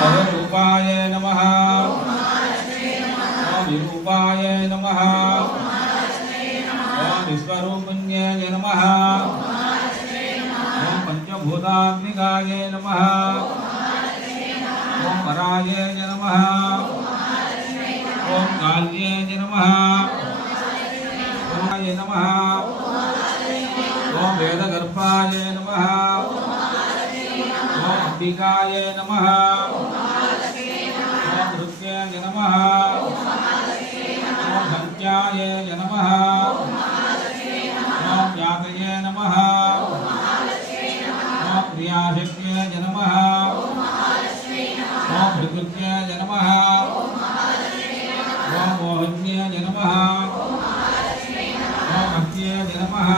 भवरूपाय नमः विरूपाय नमः विश्वरूपिण्याय नमः पंचभूतात्मिकाय नमः ओम पराय नमः ओम काल्ये नमः ओम नमः ओम वेदगर्भाय नमः ओम अंबिकाय नमः ओम रुद्राय नमः ओम संख्याय नमः ओम व्याकये नमः ओम क्रियाशक्त्यै नमः ओम प्रकृत्यै नमः ओम मोहन्यै नमः ओम अत्यै नमः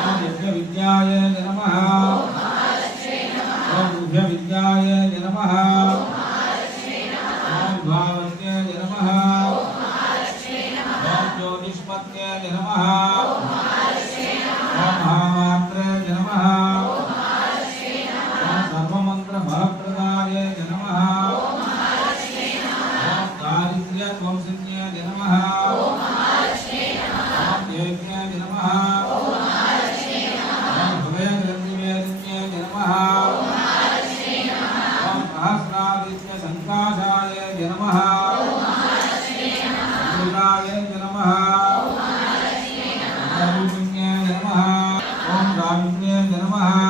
ओम विद्याय नमः ओम विद्याय नमः ओम भावन्यै नमः ओम ज्योतिष्मत्यै नमः ओम महामात्रे नमः ओम सर्वमंत्र फलप्रदाय नमः ओम दारिद्र्य ध्वंसन्यै नमः ओम यज्ञै नमः ओम भवेन्द्रनिवेदन्यै नमः ओम सहस्रादित्य संकाशाय नमः अमृताय नमः रूपिण्यै नमः ओम राविण्यै नमः